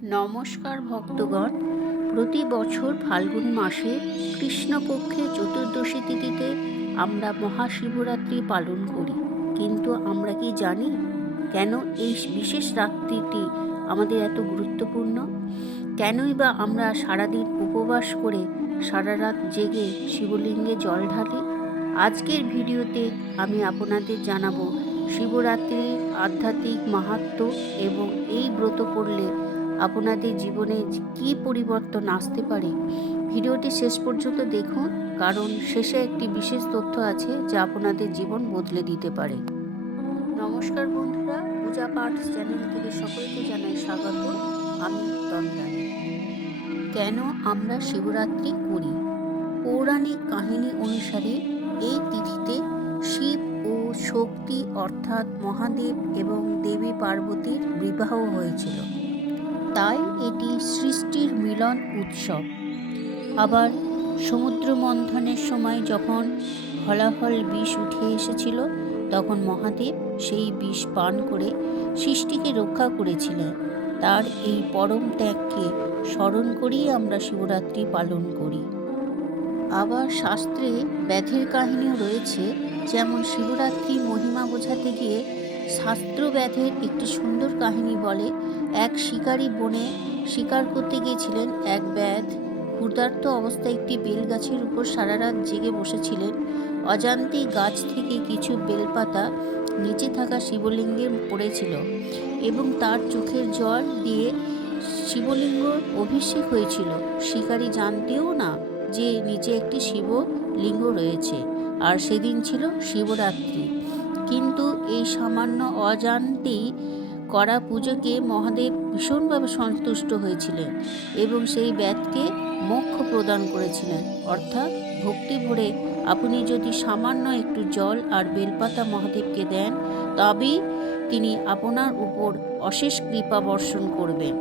নমস্কার ভক্তগণ, প্রতি বছর ফাল্গুন মাসে কৃষ্ণপক্ষে চতুর্দশী তিথিতে আমরা মহাশিবরাত্রি পালন করি। কিন্তু আমরা কি জানি কেন এই বিশেষ রাত্রিটি আমাদের এত গুরুত্বপূর্ণ? কেনই বা আমরা সারাদিন উপবাস করে সারা রাত জেগে শিবলিঙ্গে জল ঢালি? আজকের ভিডিওতে আমি আপনাদের জানাবো শিবরাত্রির আধ্যাত্মিক মাহাত্ম্য এবং এই ব্রত করলে আপনাদের জীবনে কি পরিবর্তন আসতে পারে। ভিডিওটি শেষ পর্যন্ত দেখুন, কারণ শেষে একটি বিশেষ তথ্য আছে যা আপনাদের জীবন বদলে দিতে পারে। নমস্কার বন্ধুরা, পূজা পাঠ চ্যানেল থেকে সকলকে জানাই স্বাগত। আমি তন্দ্রানী। কেন আমরা শিবরাত্রি করি? পৌরাণিক কাহিনী অনুসারে এই তিথিতে শিব ও শক্তি অর্থাৎ মহাদেব এবং দেবী পার্বতীর বিবাহ হয়েছিল, তাই এটি সৃষ্টির মিলন উৎসব। আবার সমুদ্র মন্থনের সময় যখন হলাহল বিষ উঠে এসেছিল, তখন মহাদেব সেই বিষ পান করে সৃষ্টিকে রক্ষা করেছিলেন। তার এই পরম ত্যাগকে স্মরণ করেই আমরা শিবরাত্রি পালন করি। আবার শাস্ত্রে ব্যাধের কাহিনীও রয়েছে, যেমন শিবরাত্রি মহিমা বোঝাতে গিয়ে শাস্ত্র ব্যাধের একটি সুন্দর কাহিনী বলে। এক শিকারী বনে শিকার করতে গিয়েছিলেন। এক ব্যাধ ক্ষুধার্ত অবস্থায় একটি বেল গাছের উপর সারা রাত জেগে বসেছিলেন। অজান্তেই গাছ থেকে কিছু বেলপাতা নিচে থাকা শিবলিঙ্গে পড়েছিল এবং তার চোখের জল দিয়ে শিবলিঙ্গ অভিষেক হয়েছিল। শিকারী জানতেও না যে নিচে একটি শিবলিঙ্গ রয়েছে, আর সেদিন ছিল শিবরাত্রি। কিন্তু এই সামান্য অজান্তেই করা পুজোকে মহাদেব ভীষণভাবে সন্তুষ্ট হয়েছিলেন এবং সেই ব্যাধকে মোক্ষ প্রদান করেছিলেন। অর্থাৎ ভক্তি ভরে আপনি যদি সামান্য একটু জল আর বেলপাতা মহাদেবকে দেন, তবেই তিনি আপনার উপর অশেষ কৃপা বর্ষণ করবেন।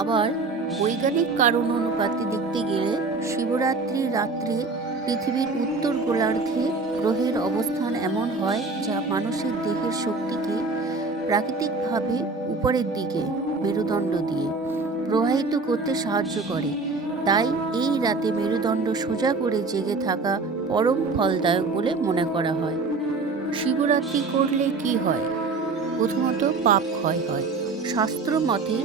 আবার বৈজ্ঞানিক কারণ অনুপাতে দেখতে গেলে শিবরাত্রির রাত্রে পৃথিবীর উত্তর গোলার্ধে গ্রহের অবস্থান এমন হয় যা মানুষের দেহের শক্তিকে প্রাকৃতিকভাবে উপরের দিকে মেরুদণ্ড দিয়ে প্রবাহিত করতে সাহায্য করে। তাই এই রাতে মেরুদণ্ড সোজা করে জেগে থাকা পরম ফলদায়ক বলে মনে করা হয়। শিবরাত্রি করলে কি হয়? প্রথমত পাপ ক্ষয় হয়। শাস্ত্র মতে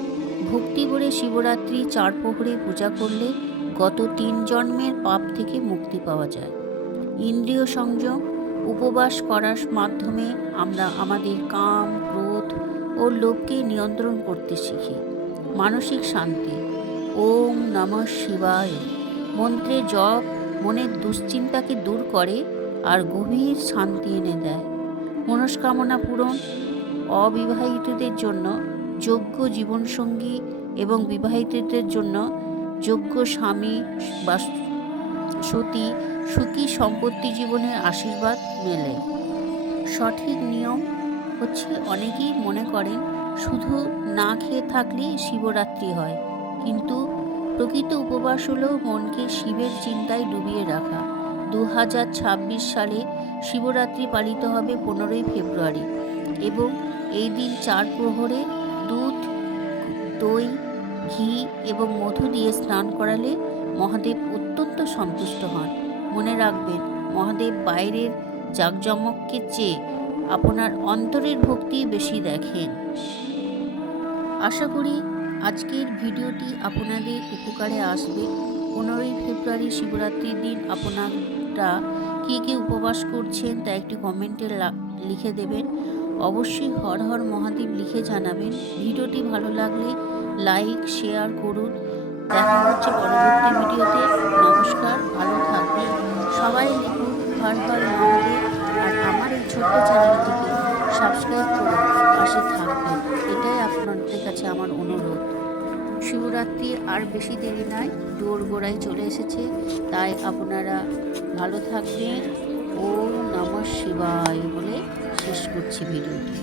ভক্তি ভরে শিবরাত্রি 4 প্রহরে পূজা করলে গত 3 জন্মের পাপ থেকে মুক্তি পাওয়া যায়। ইন্দ্রিয় সংযম, উপবাস করার মাধ্যমে আমরা আমাদের কাম, ক্রোধ ও লোভকে নিয়ন্ত্রণ করতে শিখি। মানসিক শান্তি, ওম নমঃ শিবায় মন্ত্রে জপ মনের দুশ্চিন্তাকে দূর করে আর গভীর শান্তি এনে দেয়। মনস্কামনা পূরণ, অবিবাহিতদের জন্য যোগ্য জীবনসঙ্গী এবং বিবাহিতদের জন্য যোগ্য স্বামী বা সতী সুখী সম্পত্তি জীবনের আশীর্বাদ মেলে। সঠিক নিয়ম হচ্ছে, অনেকেই মনে করেন শুধু না খেয়ে থাকলেই শিবরাত্রি হয়, কিন্তু প্রকৃত উপবাস হলো মনকে শিবের চিন্তায় ডুবিয়ে রাখা। 2026 সালে শিবরাত্রি পালিত হবে 15ই ফেব্রুয়ারি এবং এই দিন 4 প্রহরে দুধ, দই, ঘি এবং মধু দিয়ে স্নান করালে মহাদেব অত্যন্ত সন্তুষ্ট হন। মনে রাখবেন, মহাদেব বাইরের জাঁকজমককে চেয়ে আপনার অন্তরের ভক্তি বেশি দেখেন। আশা করি আজকের ভিডিওটি আপনাদের উপকারে আসবে। 15ই ফেব্রুয়ারি শিবরাত্রির দিন আপনারা কে উপবাস করছেন তা একটি কমেন্টে লিখে দেবেন। অবশ্যই হর হর মহাদেব লিখে জানাবেন। ভিডিওটি ভালো লাগলে লাইক, শেয়ার করুন। দেখা হচ্ছে পরবর্তী ভিডিওতে। নমস্কার, ভালো থাকবেন সবাই। লিখুন হর হর মহাদেব, আর আমার এই ছোট্ট চ্যানেলটিকে সাবস্ক্রাইব করে পাশে থাকবেন, এটাই আপনাদের কাছে আমার অনুরোধ। শিবরাত্রি আর বেশি দেরি নাই, দোরগোড়ায় চলে এসেছে, তাই আপনারা ভালো থাকবেন। ওম নমঃ শিবায় বলে শেষ করছি ভিডিওটি।